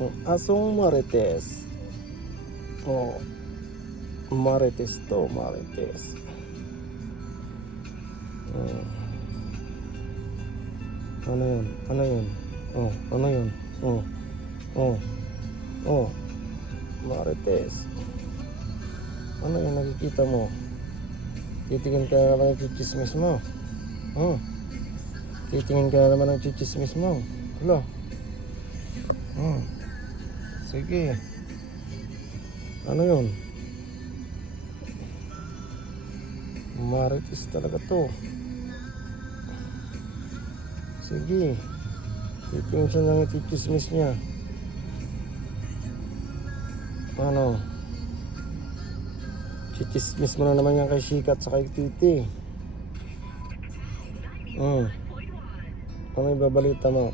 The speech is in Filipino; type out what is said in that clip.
Asong marites. Oh, marites to, marites. Ano yun? Ano yun? Oh, ano yun? Oh, oh, oh, marites. Ano yung nakikita mo? Titingin ka naman ng chichismis mo. Titingin ka naman ng chichismis mo. Hala. Sige. Ano yun? Marites talaga to. Sige. Titingin siya ng chichismis niya. Ano? Chichismis mo na naman yan kay Sikat sa kay Titi. Ano yung babalita mo?